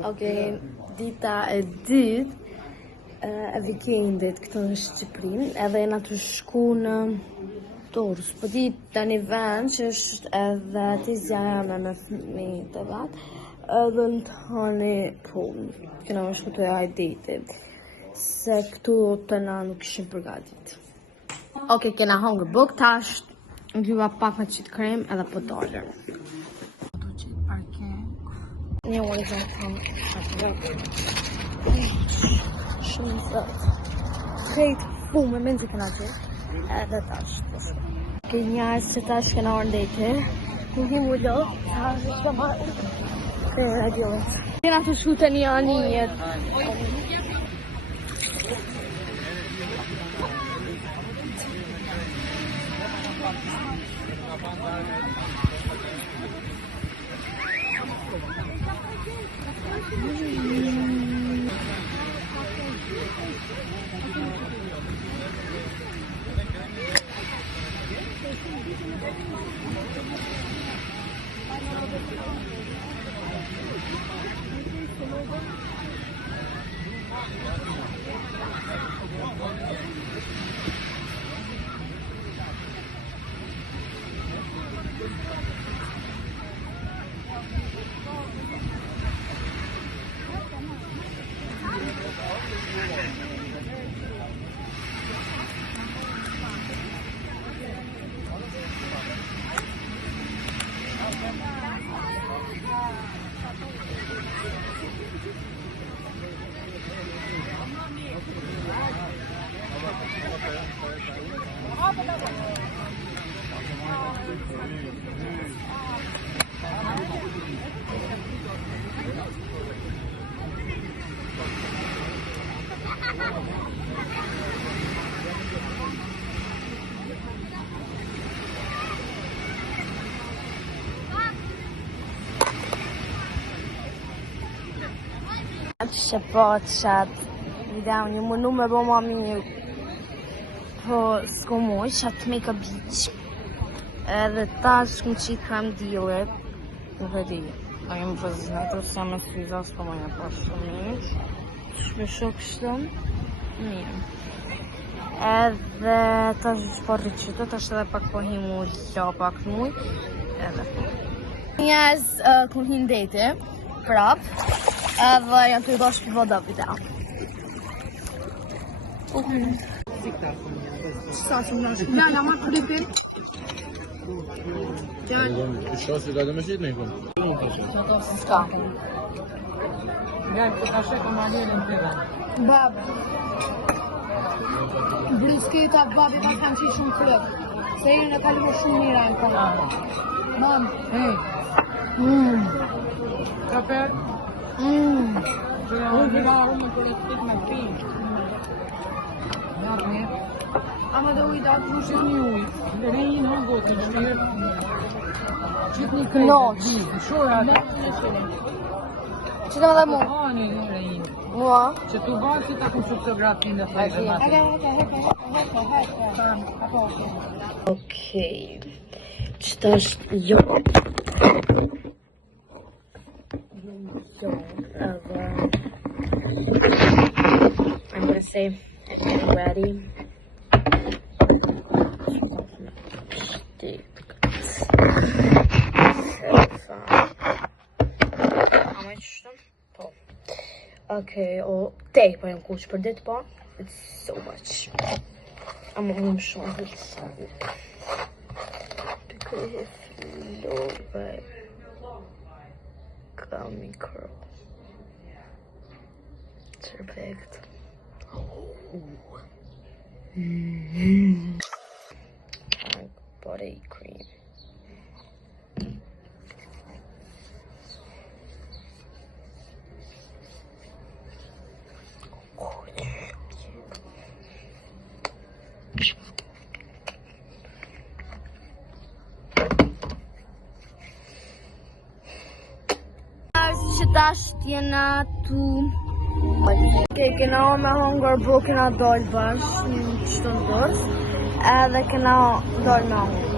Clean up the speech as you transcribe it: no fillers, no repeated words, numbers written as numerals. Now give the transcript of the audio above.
Okej, dita e dytë e vikendit këtu në Shqipëri, edhe jena të shku në Durrës. Po di tani vend që është edhe ti zjajame me fëmijët e vet, edhe në tani punë. Kena më shku të jaj ditit, se këtu të na nuk ishim përgatit. Okej, kena hongër buk, tash ngjyva pak me qitë krem edhe po dolër. Një uaj zonë të shatë vëtë. Shumë zëtë. Krejtë fu me menzi këna gjithë. Edhe tash. Ke njës që tash këna orë ndete. Në një mu lo, tash është të marë. Dhe radiolët. Kena të shkute një anijet. Që po të shatë video një më nume bo ma mirë, po s'ko moj shatë make-up beach, edhe tash këmë qitë krem dealer, nuk e di, a jem vëznë, të se jam e sviza, s'ko moj e po shumë mirë, shpesho kështë, mirë. Edhe tash shporti qytë, tash edhe pak po himu lo pak muj, edhe. Njerëz këmë hinë dete, prap, edhe janë të i dosh për voda video. Qësa shumë nashë? Lala, ma kripin. Shosë ka dhe me shqit me i këmë? Ska. Gaj, të ka sheko ma lirën të dhe. Babë. Brusketa babi ka kanë që shumë krep. Se i në kalu shumë mira në këmë. Mam. Kaper? Që unë vila unë për e spit me pinë. Ama dhe ujtë atë Që një ujtë, dhe ne i në gotë në shpirë. Qëtë një Knoq. Shora dhe. Që të më dhe mu? Ani në rejnë. Mua? Që tu banë që ta këmë fotografinë dhe fejtë matë. Okej. Qëta është jo. I'm gonna say it's ready. Okay, o tej po jam kuq për ditë po. It's so much. I'm on shumë because if love gummy curl. Perfect. Body cream. Që tash t'jena tu kena me hongër bro, kena dollë bash në qëtë në Durrës, edhe kena dollë me hongër.